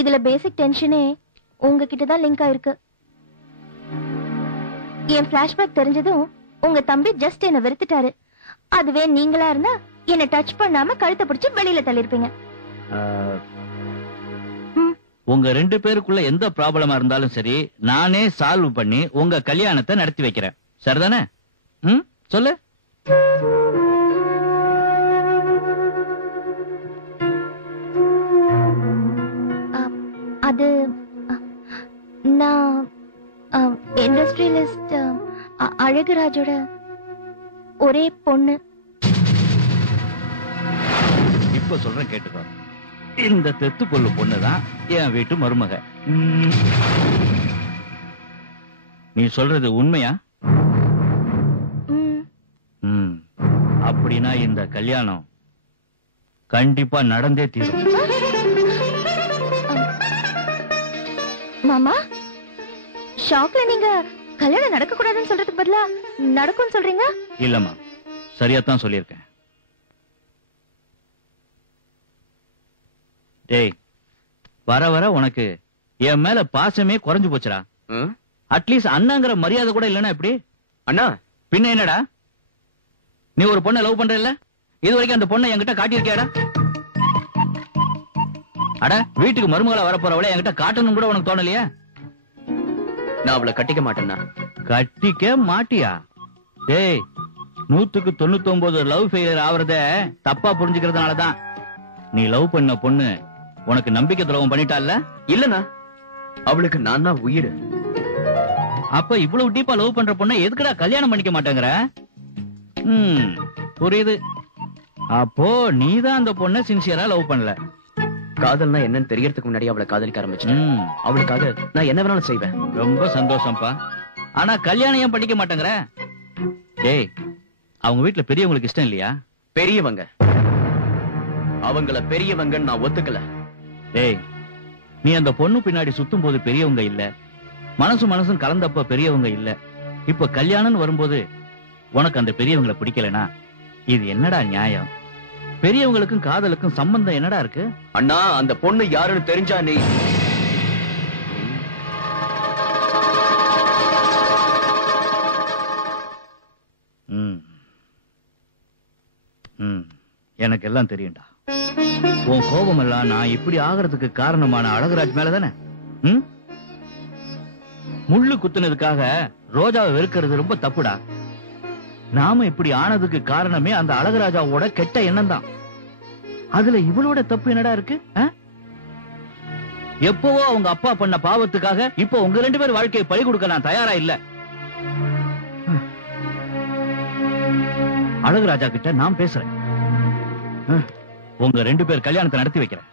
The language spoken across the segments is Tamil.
இதுல பேசிக் டென்ஷனே உங்ககிட்ட தான் லிங்க் ஆயிருக்கு. என் பிளாஷ்பேக் தெரிஞ்சதும் உங்க தம்பி ஜஸ்ட் என்ன வெறுத்துட்டாரு. அதுவே நீங்களா இருந்தா என்ன டச் பண்ணாம கழுத்தை பிடிச்சு வெளியில தள்ளிருப்பீங்க. உங்க 2 பேருக்குள்ள எந்த ப்ராப்ளமா இருந்தாலும் சரி, நானே சால்வ் பண்ணி உங்க கல்யாணத்தை நடத்தி வைக்கிறேன். சரிதானே? சொல்லு. அது நான் இண்டஸ்ட்ரியலிஸ்ட் அழகுராஜோட ஒரே பொண்ணு. இப்ப சொல்றேன் கேட்டுக்கோ. இந்த தெத்து பொல்லு பொண்ணுதான் என் வீட்டு மருமக. நீ சொல்றது உண்மையா? அப்படின்னா இந்த கல்யாணம் கண்டிப்பா நடந்தே தீரும். மாமா, ஷாக்ல நீங்க கல்யாணம் நடக்க கூடாதுன்னு சொல்றதுக்கு பதிலா நடக்கும் சொல்றீங்க? இல்லம்மா, சரியாத்தான் சொல்லியிருக்கேன். டேய், வர வர உனக்கு என் மேல பாசமே குறைஞ்சு போச்சுடா. அட்லீஸ்ட் அண்ணாங்கிற மரியாதை கூட இல்லன்னா எப்படி? அண்ணா பின்ன என்னடா? நீ ஒரு பொண்ணை லவ் பண்ற இல்ல? இது வரைக்கும் அந்த பொண்ணை என்கிட்ட காட்டியிருக்கியாடா? அட, வீட்டுக்கு மருமகளா வரப்போறவளை என்கிட்ட காட்டணும் கூட உனக்கு தோணலையா? நான் அவளை கட்டிக்க மாட்டேன்னா. கட்டிக்க மாட்டியா? டேய், 100க்கு 99 லவ் ஃபெயிலியர் ஆவறத தப்பா புரிஞ்சுக்கிறதுனாலதான். நீ லவ் பண்ண பொண்ணு உனக்கு நம்பிக்கை துரோகம் பண்ணிட்டால? இல்லனா, அவளுக்கு நான் தான் உயிர். அப்ப இவ்வளவு டீப்பா லவ் பண்ற பொண்ணை எதுக்குடா கல்யாணம் பண்ணிக்க மாட்டேங்கிற? புரியுது. அப்போ நீதான் அந்த பொண்ணை சின்சியரா லவ் பண்ணல. காதல்னா என்னன்னு தெரியறதுக்கு முன்னாடி அவளை காதலிக்க ஆரம்பிச்சேன். அவளுக்காக நான் என்ன வேணாலும் செய்வேன். ரொம்ப சந்தோஷம்ப்பா. ஆனா கல்யாணம் ஏன் பண்ணிக்க மாட்டேங்கிற? டேய், அவங்க வீட்டுல பெரியவங்களுக்கு இஷ்டம் இல்லையா? பெரியவங்க, அவங்கள பெரியவங்கன்னு நான் ஒத்துக்கல. டேய், நீ அந்த பொண்ணு பின்னாடி சுத்தும் போது பெரியவங்க இல்ல, மனசும் கலந்தப்ப பெரியவங்க இல்ல. இப்ப கல்யாணம்னு வரும்போது உனக்கு அந்த பெரியவங்களை பிடிக்கலனா இது என்னடா நியாயம்? பெரியவங்களுக்கும் காதலுக்கும் சம்பந்தம் என்னடா இருக்கு? அண்ணா, அந்த பொண்ணு யாருன்னு தெரிஞ்சா நீ எனக்கு எல்லாம் தெரியும்டா. உன் கோபம் எல்லாம் நான் இப்படி ஆகிறதுக்கு காரணமான அழகுராஜ் மேலதானே? முள்ளு குத்துனதுக்காக ரோஜாவை வெறுக்கிறது ரொம்ப தப்புடா. நாம இப்படி ஆனதுக்கு காரணமே அந்த அழகுராஜாவோட கெட்ட எண்ணம் தான். அதுல இவளோட தப்பு என்னடா இருக்கு? எப்பவோ அவங்க அப்பா பண்ண பாவத்துக்காக இப்போ உங்க 2 பேர் வாழ்க்கையை பழி கொடுக்க நான் தயாரா இல்ல. அழகுராஜா கிட்ட நான் பேசுறேன். உங்க 2 பேர் கல்யாணத்தை நடத்தி வைக்கிறேன்.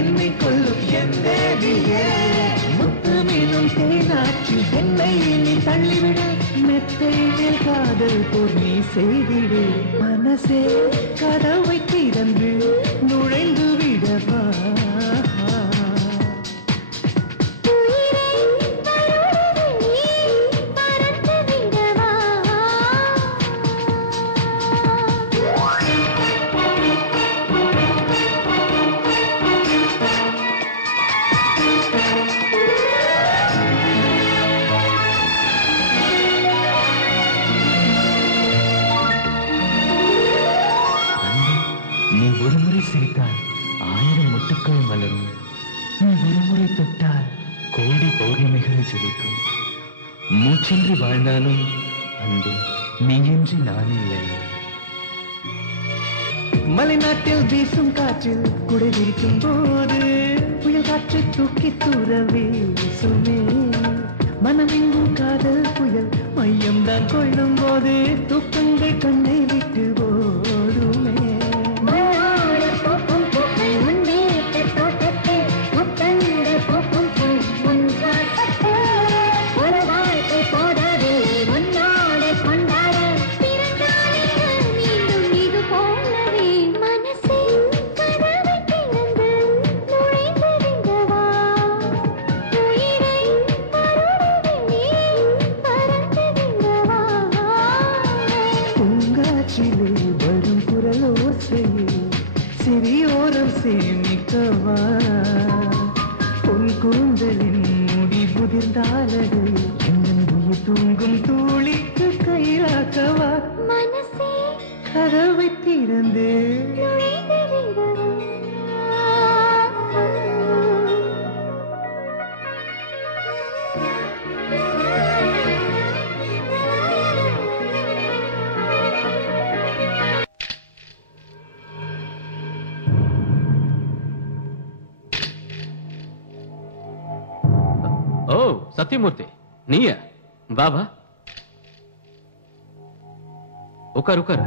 என்னை கொல்லும் என் தேவியே முத்தமேனும் தேனாற்றி என்னை நீ தள்ளிவிடு மெத்தையில் காதல் போர் நீ செய்திடு மனசே கதவை திறந்து நுழைந்து விடவா நீ ஒருமுறை சிரித்தால் 1000 மொட்டுக்கள் மலரும் நீ ஒருமுறை தொட்டால் கோடி பௌர்ணமிகள் ஜொலிக்கும் மூச்சின்றி வாழ்ந்தாலும் அன்பே நீயின்றி நான் இல்லை மலைநாட்டில் வீசும் காற்றில் குடை விரிக்கும் போது புயல் காற்று தூக்கி தூர வீசுமே மனமெங்கும் காதல் புயல் மையம்தான் கொள்ளும் போது தூக்கங்கள் கண்ணை விட்டு ஓடுமே வரும் குரலோசையே சிறியோரம் சேமிக்கவா பொன் கூந்தலின் முடி புதிர்ந்தாலது என் உயிர் தூங்கும் தூளிக்கு கையாக்கவா மனசே கதவை திறந்து ஓ சத்தியமூர்த்தி நீயா பாபா உட்கார் உட்கார்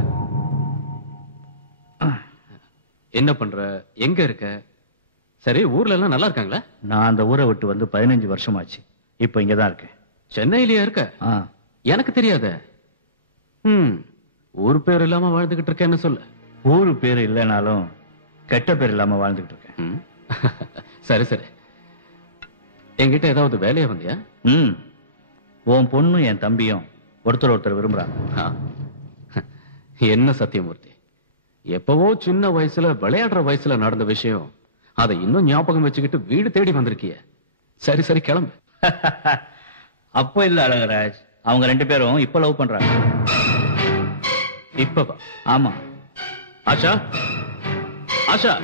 என்ன பண்ற எங்க இருக்க சரி ஊர்ல எல்லாம் நல்லா இருக்காங்களா நான் அந்த ஊரை விட்டு வந்து 15 வருஷமாச்சு. இப்ப இங்கதான் இருக்கேன். சென்னையிலயா இருக்க எனக்கு தெரியாத ஊர் பேர் இல்லாம வாழ்ந்துகிட்டு இருக்கேன்னு சொல்லு ஊரு பேரு இல்லைனாலும் கெட்ட பேர் இல்லாம வாழ்ந்துகிட்டு இருக்கேன். சரி சரி என்கிட்ட ஏதாவது வேலையா வந்தியா உன் பொண்ணும் என் தம்பியும் ஒருத்தர் விரும்புறாங்க. என்ன சத்தியமூர்த்தி எப்பவோ சின்ன வயசுல விளையாடுற வயசுல நடந்த விஷயம் அதை இன்னும் ஞாபகம் வச்சுக்கிட்டு வீடு தேடி வந்திருக்கிய. சரி சரி கிளம்பு. அப்ப இல்ல அழகராஜ், அவங்க 2 பேரும் இப்ப லவ் பண்றாங்க. இப்பவா? ஆமா. ஆஷா ஆஷா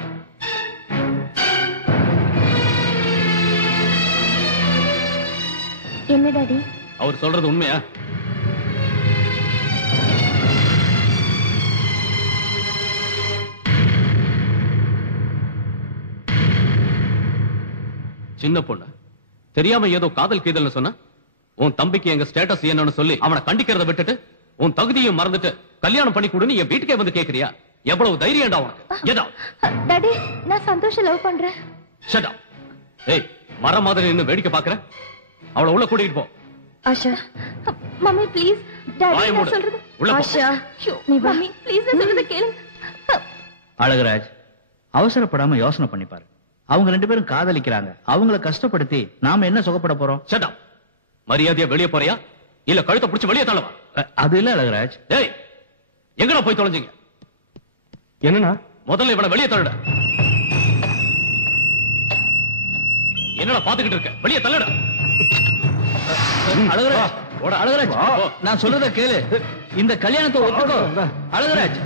என்ன டாடி? அவர் சொல்றது உண்மையா? சின்ன பொண்ணு தெரியாம ஏதோ காதல் கீதல்னு சொன்ன உன் தம்பிக்கு எங்க ஸ்டேட்டஸ் என்னன்னு சொல்லி அவனை கண்டிக்கிறத விட்டுட்டு உன் தகுதியும் மறந்துட்டு கல்யாணம் பண்ணி கொடுன்னு என் வீட்டுக்கே வந்து கேக்குறியா? எவ்வளவு தைரியம்டா உனக்கு? ஏதா டாடி, நான் சந்தோஷம் லவ் பண்றேன். Shut up. ஏய், மர மாதிரி நின்னு வேடிக்கை பாக்குற? அவளை உள்ள கூட்டிட்டு போ. Asha, mummy please. டாடி நான் சொல்றது. ஆஷா, நீ மம்மி ப்ளீஸ் நான் சொல்றத கேளு. அழகராஜ், அவசரப்படாம யோசனை பண்ணி பாரு. அவங்க 2 பேரும் காதலிக்கிறாங்க. அவங்கள கஷ்டப்படுத்தி நாம என்ன சுகப்பட போறோம்? Shut up. மரியாதையா வெளியே போறியா இல்ல கழுத்தை பிடிச்சு வெளியே தள்ளவா? அது இல்ல அழகராஜ். ஏய், எங்கடா போய் தொலைஞ்சீங்க? என்னன்னா முதல்ல இவனை வெளியே தள்ளுட. என்னடா பாத்துக்கிட்டு இருக்க? வெளியே தள்ளுட. அழகராஜ், அழகராஜ், நான் சொல்றத கேளு. இந்த கல்யாணத்தை ஒத்துக்கோ. அழகராஜ்,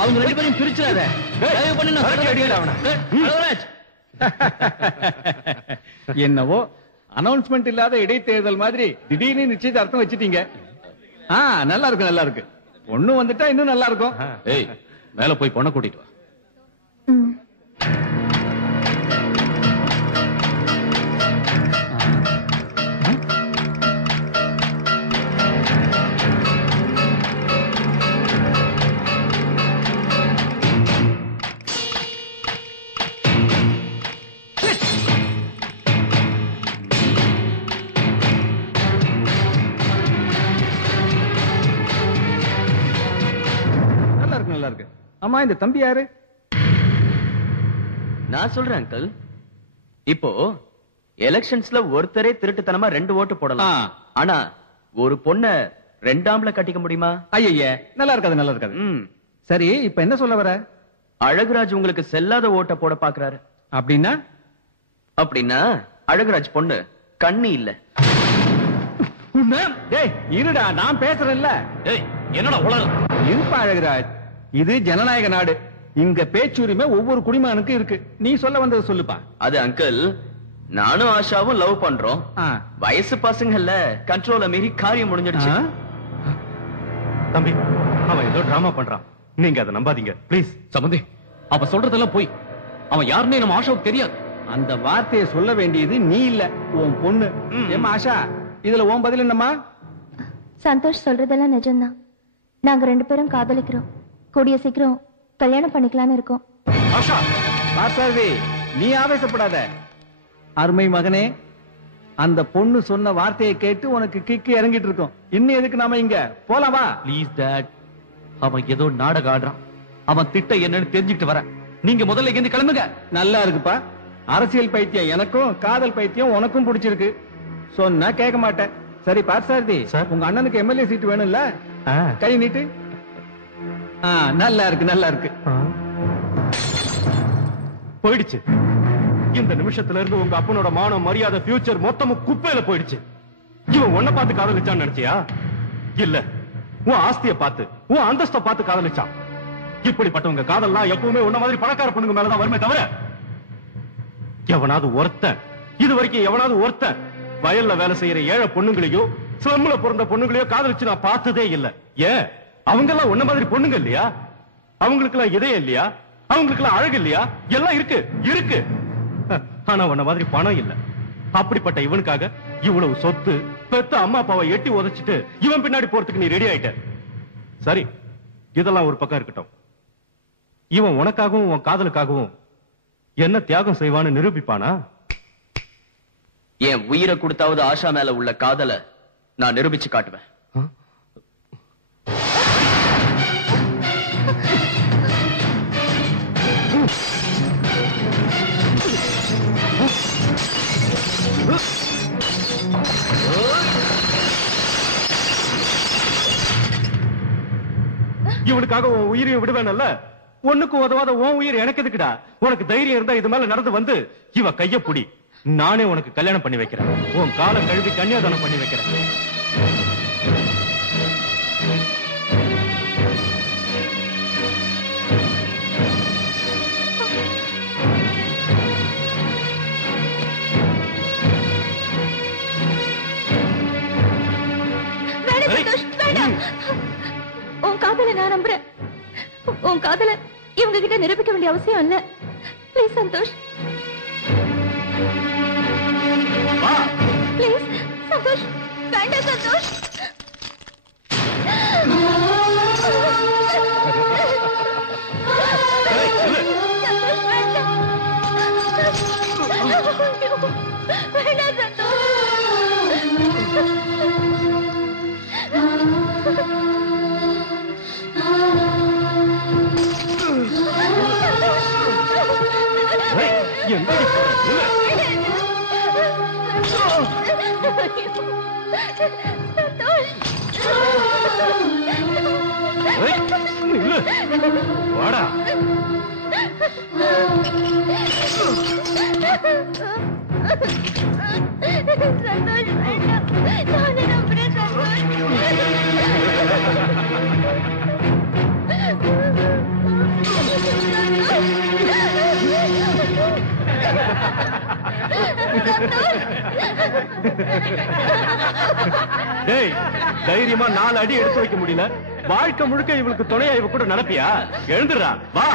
அவங்க 2 பேரையும் பிரிச்சிடாத. தயவு பண்ணி நான் சொல்றத கேளு. அழகராஜ். என்னவோ அனௌன்ஸ்மெண்ட் இல்லாத இடைத்தேர்தல் மாதிரி திடீர்னு நிச்சயதார்த்தம் வச்சிட்டீங்க. நல்லா இருக்கு, நல்லா இருக்கு. பொண்ணு வந்துட்டா இன்னும் நல்லா இருக்கும். ஏய், மேல போய் பொண்ணை கூட்டிட்டு வா. ஆமா, இந்த தம்பி யாரு? நான் சொல்றேன் அங்கிள். இப்போ எலெக்ஷன்ஸ்ல ஒருத்தரே திருட்டுத்தனமா 2 ஓட்டு போடலாம். ஆனா ஒரு பொண்ண 2 ஆம்பளை கட்டிக்க முடியுமா? ஐய, நல்லா இருக்காது, நல்லா இருக்காது. சரி, இப்ப என்ன சொல்ல வர? அழகுராஜ் உங்களுக்கு செல்லாத ஓட்ட போட பாக்குறாரு. அப்படின்னா? அப்படின்னா அழகுராஜ் பொண்ணு கண்ணி இல்ல. டேய் இருடா, நான் பேசுறேன்ல. ஏய், என்னடா உலகம்? இருப்பா அழகுராஜ், இது ஜனநாயக நாடு. இங்க பேச்சுரிமை ஒவ்வொரு குடிமகனுக்கும் இருக்கு. நீ சொல்ல வந்தது சொல்லுப்பா. அது அங்கிள், நானும் ஆஷாவும் லவ் பண்றோம். வயசு பசங்கள்ல கண்ட்ரோல மீறி காரியம் முடிஞ்சிடுச்சு. தம்பி, அவன் ஏதோ டிராமா பண்றான். நீங்க அதை நம்பாதீங்க ப்ளீஸ். சம்பந்தி, அவ சொல்றதெல்லாம் போய். அவன் யாருன்னே நம்ம ஆஷாவுக்கு தெரியாது. அந்த வார்த்தையை சொல்ல வேண்டியது நீ இல்ல, உன் பொண்ணு. ஏமா ஆஷா, இதுல உன் பதில் என்னம்மா? சந்தோஷ் சொல்றதெல்லாம் நிஜம்தான். நாங்க 2 பேரும் காதலிக்கிறோம். கூடிய சீக்கிரம் கல்யாணம் பண்ணிக்கலாம்னு இருக்கோம். ஆஷா, பார்த்தாவே நீ ஆவேசப்படாத. அருமை மகனே, அந்த பொண்ணு சொன்ன வார்த்தையை கேட்டு உனக்கு கிக்கு இறங்கிட்டு இருக்கோம். இன்னும் எதுக்கு நாம இங்க போலாம்? வா ப்ளீஸ் டாட். அவன் ஏதோ நாடகம் ஆடுறான். அவன் திட்ட என்னன்னு தெரிஞ்சுக்கிட்டு வர. நீங்க முதல்ல இங்க கிளம்புங்க. நல்லா இருக்குப்பா. அரசியல் பைத்தியம் எனக்கும், காதல் பைத்தியம் உனக்கும் பிடிச்சிருக்கு. சொன்னா கேட்க மாட்டேன். சரி பார்த்தாதி, உங்க அண்ணனுக்கு எம்எல்ஏ சீட் வேணும்ல? கை நீட்டு. நல்லா இருக்கு, நல்லா இருக்கு. போயிடுச்சு. இந்த நிமிஷத்துல இருந்து உங்க அப்பனோட மானம், மரியாதை, ஃபியூச்சர் மொத்தமும் குப்பையில போயிடுச்சு. இவன் உன்னை பார்த்து காதலிச்சான்னு நினைச்சியா? இல்ல, உன் ஆஸ்திய பார்த்து, உன் அந்தஸ்த பார்த்து காதலிச்சான். இப்படிப்பட்டவங்க காதல்லாம் எப்பவுமே உன்ன மாதிரி பணக்கார பொண்ணுங்க மேலதான் வருமே தவிர, எவனாவது ஒருத்தன், இது வரைக்கும் எவனாவது ஒருத்தன் வயல்ல வேலை செய்யற ஏழை பொண்ணுங்களையோ ஸ்லம்ல பிறந்த பொண்ணுங்களையோ காதலிச்சு நான் பார்த்ததே இல்ல. ஏன், அவங்க எல்லாம் உன்ன மாதிரி பொண்ணுங்க இல்லையா? அவங்களுக்கு எல்லாம் இதயம் இல்லையா? அவங்களுக்கு எல்லாம் அழகு இல்லையா? எல்லாம் இருக்கு, இருக்கு. ஆனா உன்ன மாதிரி பணம் இல்ல. அப்படிப்பட்ட இவனுக்காக இவ்வளவு சொத்து, பெத்த அம்மா அப்பாவை எட்டி உதைச்சிட்டு இவன் பின்னாடி போறதுக்கு நீ ரெடி ஆயிட்ட. சரி, இதெல்லாம் ஒரு பக்கம் இருக்கட்டும். இவன் உனக்காகவும் உன் காதலுக்காகவும் என்ன தியாகம் செய்வான்னு நிரூபிப்பானா? என் உயிரை கொடுத்தாவது ஆஷா மேல உள்ள காதலை நான் நிரூபிச்சு காட்டுவேன். இவனுக்காக உன் உயிரையும் விடுவேன்ல. ஒண்ணுக்கு உதவாத உன் உயிர் எனக்கு எதுக்குடா? உனக்கு தைரியம் இருந்தா இது மேல நடந்து வந்து இவ கைய புடி. நானே உனக்கு கல்யாணம் பண்ணி வைக்கிறேன். உன் காலை கழுவி கன்னியாதானம் பண்ணி வைக்கிறேன். உன் காதலை நான் நம்புறேன். உன் காதலை இவங்க கிட்ட நிரூபிக்க வேண்டிய அவசியம் இல்ல. ப்ளீஸ் சந்தோஷ், ப்ளீஸ் சந்தோஷ், வேண்டாம் சந்தோஷ். வாடா. சந்தோஷ் வேண்டாம், நானே நம்புறேன் சந்தோஷ். டேய், தைரியமா 4 அடி எடுத்து வைக்க முடியல. வாழ்க்கை முழுக்க இவளுக்கு துணையா இவ கூட நடப்பியா? எழுந்துடுறா, வா.